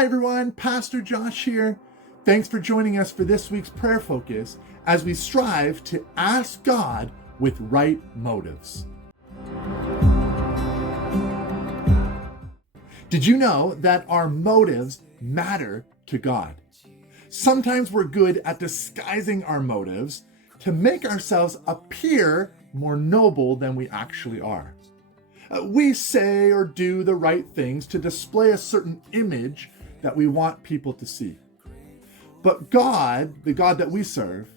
Hi everyone, Pastor Josh here. Thanks for joining us for this week's prayer focus as we strive to ask God with right motives. Did you know that our motives matter to God? Sometimes we're good at disguising our motives to make ourselves appear more noble than we actually are. We say or do the right things to display a certain image that we want people to see. But God, the God that we serve,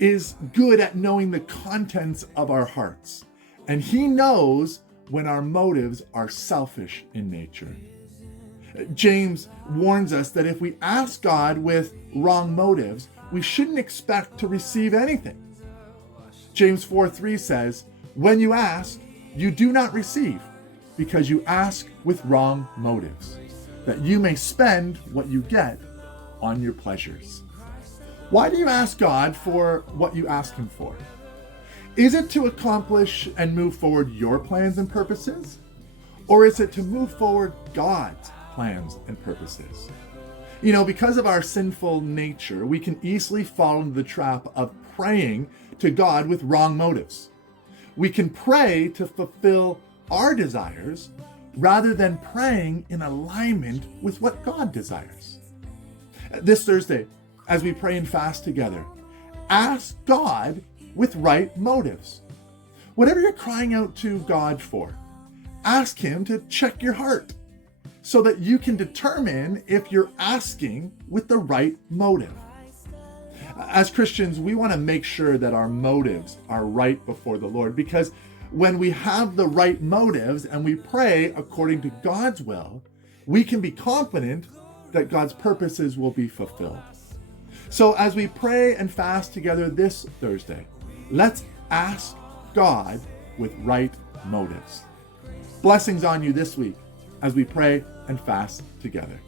is good at knowing the contents of our hearts. And He knows when our motives are selfish in nature. James warns us that if we ask God with wrong motives, we shouldn't expect to receive anything. James 4:3 says, "When you ask, you do not receive, because you ask with wrong motives, that you may spend what you get on your pleasures." Why do you ask God for what you ask Him for? Is it to accomplish and move forward your plans and purposes? Or is it to move forward God's plans and purposes? Because of our sinful nature, we can easily fall into the trap of praying to God with wrong motives. We can pray to fulfill our desires rather than praying in alignment with what God desires. This Thursday, as we pray and fast together, ask God with right motives. Whatever you're crying out to God for, ask Him to check your heart so that you can determine if you're asking with the right motive. As Christians, we want to make sure that our motives are right before the Lord, because when we have the right motives and we pray according to God's will, we can be confident that God's purposes will be fulfilled. So as we pray and fast together this Thursday, let's ask God with right motives. Blessings on you this week as we pray and fast together.